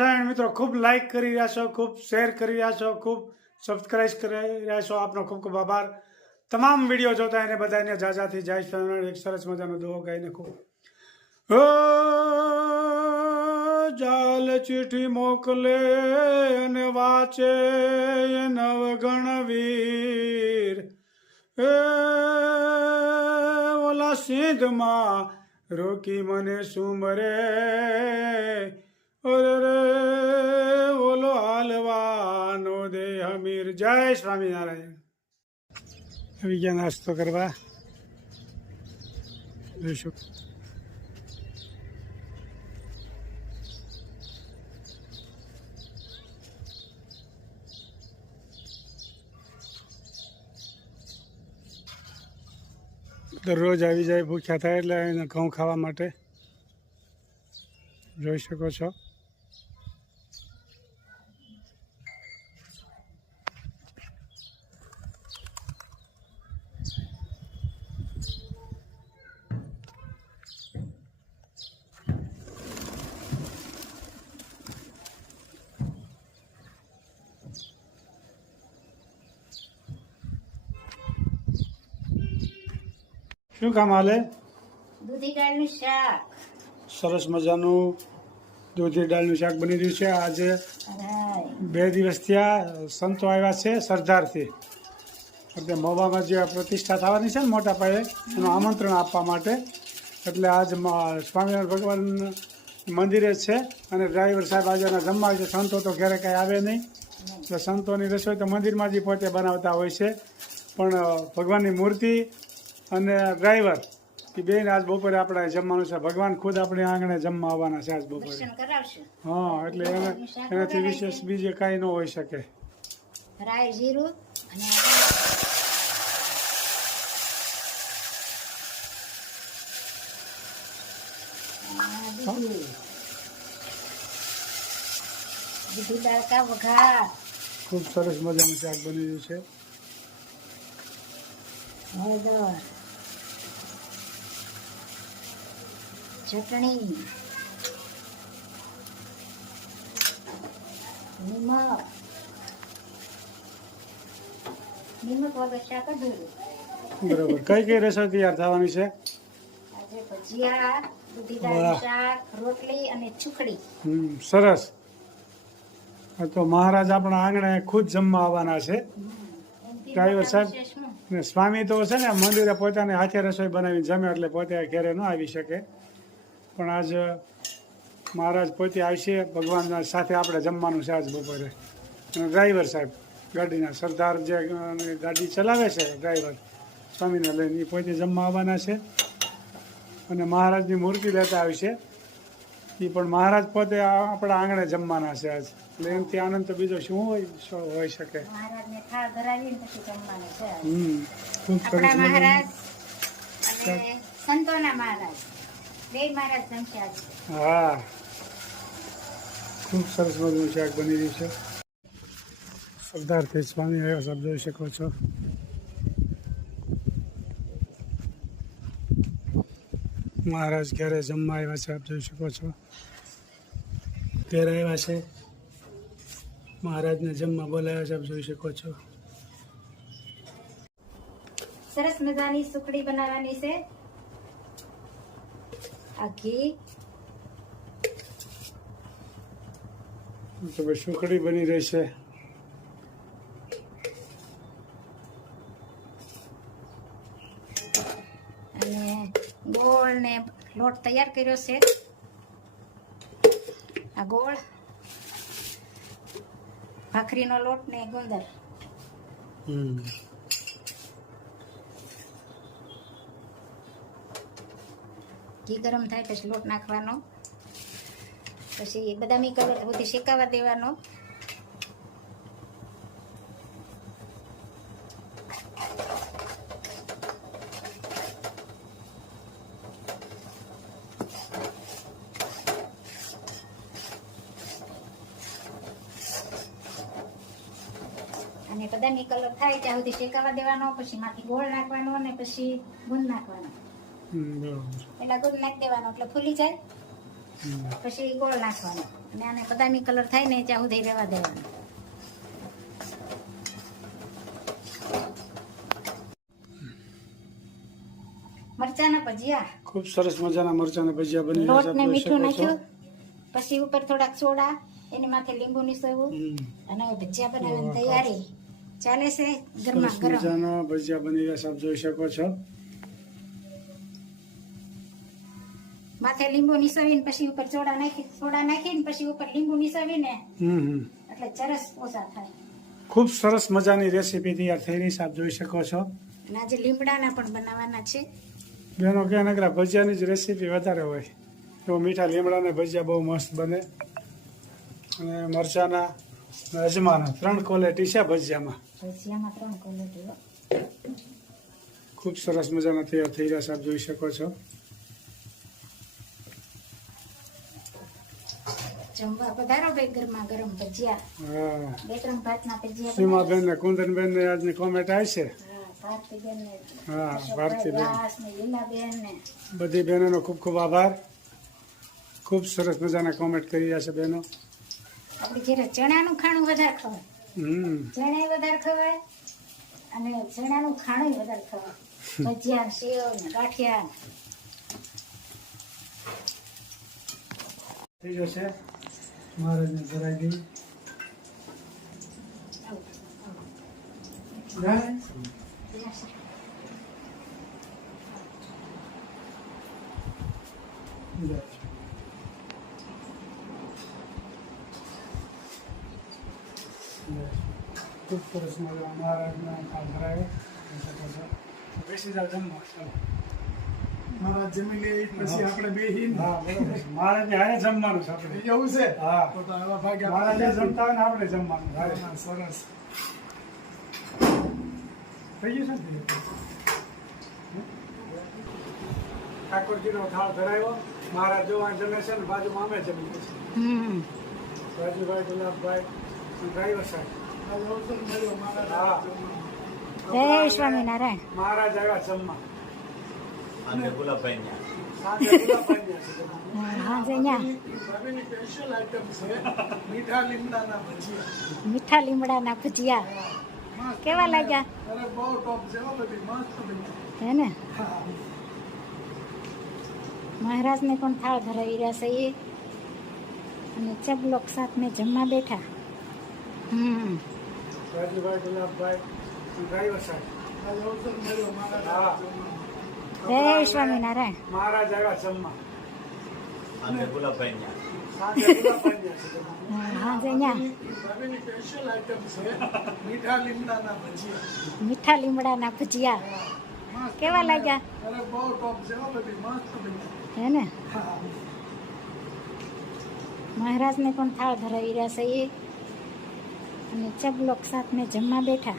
મિત્રો ખૂબ લાઈક કરી રહ્યા છો, ખૂબ શેર કરી રહ્યા છો, ખૂબ સબસ્ક્રાઇબ કરી રહ્યા છો. આપનો ખૂબ ખૂબ આભાર. તમામ વિડીયો જોતા એને બધાને જાજાથી જય સ્વામિનારાયણ. એક સરસ મજાનો દુહો ગાઈને ખૂબ હો જાલ ચીઠી મોકલે અને વાંચે નવગણવીર એ ઓલા સિંધમાં રોકી મને સુમરે રે ઓલો હાલવાનો દે હમીર. જય સ્વામિનારાયણ. આવી ગયા નાસ્તો કરવા. જોઈશું દરરોજ આવી જાય ભૂખ્યા થાય એટલે એને ઘઉં ખાવા માટે જોઈ શકો છો. શું કામ હાલે? દૂધી દાળનું શાક. સરસ મજાનું દૂધી દાળનું શાક બની રહ્યું છે. આજે 2 દિવસ થયા સંતો આવ્યા છે સરદારથી, એટલે મોવામાં જે પ્રતિષ્ઠા થવાની છે ને મોટા પાયે, એનું આમંત્રણ આપવા માટે. એટલે આજ સ્વામિનારાયણ ભગવાન મંદિરે છે અને ડ્રાઈવર સાહેબ આજે જમવા છે. સંતો તો ઘરે કાંઈ આવે નહીં, એટલે સંતોની રસોઈ તો મંદિરમાં જ પોતે બનાવતા હોય છે. પણ ભગવાનની મૂર્તિ અને ડ્રાઈવર એ બેન આજ બપોરે આપણે જમવાનું છે. ભગવાન ખુદ આપણે આંગણે જમવા આવવાના છે આજ બપોરે. હા, એટલે એનાથી વિશેષ બીજે કાંઈ ન હોઈ શકે. રાઈ જીરું અને દૂધી દાળ કા વઘાર. ખૂબ સરસ મજાનું શાક બની રહ્યું છે. હળદર, ચટણી, નિમક વગર શાક અધૂરું. બરાબર. કઈ કઈ રસોઈ તૈયાર થવાની છે આજે? ભજીયા, દૂધી દાળનું શાક, રોટલી અને ચૂખડી. સરસ. તો મહારાજ આપણા આંગણે ખુદ જમવા આવવાના છે. ડ્રાઈવર સાહેબ ને સ્વામી તો છે ને મંદિરે પોતાને હાથે રસોઈ બનાવી જમે, એટલે પોતે ઘરે ન આવી શકે. પણ આજ મહારાજ પોતે આવશે. ભગવાનના સાથે આપણે જમવાનું છે આજ બપોરે. અને ડ્રાઈવર સાહેબ ગાડીના સરદાર જે ગાડી ચલાવે છે ડ્રાઈવર સ્વામીને લઈને, એ પોતે જમવા આવવાના છે. અને મહારાજની મૂર્તિ લેતા આવશે. એ પણ મહારાજ પોતે આપણા આંગણે જમવાના છે આજ. એટલે એમથી આનંદ તો બીજો શું હોઈ શકે. મહારાજને થાળ ધરાવીને પછી જમવાનું છે. ખૂબ સરસ. આપણા મહારાજ અને સંતોના મહારાજ બે મહારાજ જમશે આજે. હા, ખૂબ સરસ મજાનું શાક બની રહ્યું છે. સરદારથી સ્વામી આવ્યા સાહેબ જોઈ શકો છો. મહારાજ ઘરે જમવા આવ્યા છે, આપ જોઈ શકો છો. ઘરે આવ્યા છે, મહારાજને જમવા બોલાવ્યા છે, આપ જોઈ શકો છો. સરસ મજાની સુખડી બનાવવાની છે. આ ઘી તો ભાઈ સુખડી બની રહી છે. અને ગોળ ને લોટ તૈયાર કર્યો છે. આ ગોળ, ભાખરીનો લોટ ને ગુંદર. ઘી ગરમ થાય પછી લોટ નાખવાનો, પછી બદામી કલર સુધી શેકાવા દેવાનો. અને બદામી કલર થાય ત્યાં સુધી શેકાવા દેવાનો. પછી માંથી ગોળ નાખવાનો અને પછી ગુંદ નાખવાનો. પેલા દૂધ નાખી દેવાનું એટલે ફૂલી જાય, પછી ગોળ નાખવાનો. અને આને બદામી કલર થાય ને ત્યાં સુધી રહેવા દેવાનું. મરચાના ભજીયા, ખૂબ સરસ મજાના મરચાના ભજીયા બની રહ્યા છે. લોટ ને આપ જોઈ મીઠું શકો છો. નાખ્યું, પછી ઉપર થોડાક સોડા, એની માથે લીંબુ નીસવવું, હમ. અને હવે ભજીયા બનાવવાની તૈયારી ચાલે છે. ગરમા સરસ ગરમ મજાના ભજીયા બની રહ્યા છે. આપ જોઈ શકો છો. માથે લીંબુ નીસવીને પછી ઉપર સોડા નાખીને પછી ઉપર લીંબુ નીસવીને હમ. એટલે ચરસ ઓછા થાય. ખૂબ સરસ મજાની રેસીપી તૈયાર થઈ રહી છે. આપ જોઈ શકો છો. અને આજે લીમડાના પણ બનાવવાના છે. બેનો કે નકરા ભજીયાની જ રેસીપી વધારે હોય. તો મીઠા લીમડાના ભજીયા બહુ મસ્ત બને. અને મરચાના અને અજમાના 3 ક્વોલિટી છે ભજીયામાં. ભજીયામાં 3 ક્વોલિટી હો. ખૂબ સરસ મજાના તૈયાર થઈ રહ્યા છે. આપ જોઈ શકો છો. જમવા પધારો ભાઈ, ગરમા ગરમ ભજીયા. હા, 2-3 ભાતના ભજીયા સીમાબેન ને કુંદનબેન ને આજની કોમેન્ટ આવી છે. ભારતીબેન ને હા, અશોકભાઈ ભારતીબેન. વ્યાસ ને લીલાબેન ને બધી બહેનોનો ખૂબ ખૂબ આભાર. ખૂબ સરસ મજાના કોમેન્ટ કરી રહ્યા છે બહેનો. આપણે જ્યારે ચણાનું ખાણું વધારે ખવાય, હમ. ચણા વધારે ખવાય અને ચણાનું ખાણું વધારે ખવાય. ભજીયા, સેવ ને ગાંઠિયા. થઈ જશે. મહારાજને ધરાઈ દઈ. જાય? જાય. ખૂબ સરસ મજાના મહારાજના કામ કરાવે. બેસી જાવ જમવા. ચાલો. મારા જમી લે પછી આપણે બેહીને હા, બરોબર છે. મહારાજને હારે જમવાનું છે આપણે. એવું છે હા. તો આવા ભાગ્યા મહારાજે જમતા હોય ને આપણે જમવાનું. હારે. સરસ થઈ ગયું છે ને? ઠાકોરજીનો થાળ ધરાવ્યો. મહારાજ જોવા જમે છે ને બાજુમાં અમે જમીએ છીએ. રાજુભાઈ, ગુલાબભાઈ, ડ્રાઈવર સાહેબ. હા, જય સ્વામિનારાયણ. મહારાજ આવ્યા જમવા. અને ગુલાબભાઈ સાંજે ગુલાબભાઈ ત્યાં છે જમવા. હા જયા ભાભીની સ્પેશિયલ આઈટમ છે મીઠા લીમડાના ભજીયા. મીઠા લીમડાના ભજીયા મસ્ત કેવા લાગ્યા? અરે બહુ ટોપ છે હો બધી મસ્ત બની. હે ને? હા મહારાજને પણ થાળ ધરાવી રહ્યા છે એ, અને ચબલોક સાથને જમવા બેઠા. રાજુભાઈ, ગુલાબભાઈ, ડ્રાઈવર સાહેબ. આજે અવસર મળ્યો મારા હા. જય સ્વામિનારાયણ. મહારાજ આવ્યા જમવા. અને ગુલાબભાઈ સાંજે ગુલાબભાઈ ત્યાં છે જમવા. હા જયા ભાભીની સ્પેશિયલ આઈટમ છે મીઠા લીમડાના ભજીયા. મીઠા લીમડાના ભજીયા મસ્ત કેવા લાગ્યા? અરે બહુ ટોપ છે હો બધી મસ્ત બની. હે ને? હા મહારાજને પણ થાળ ધરાવી રહ્યા છે એ, અને ચબલોક સાથને જમવા બેઠા.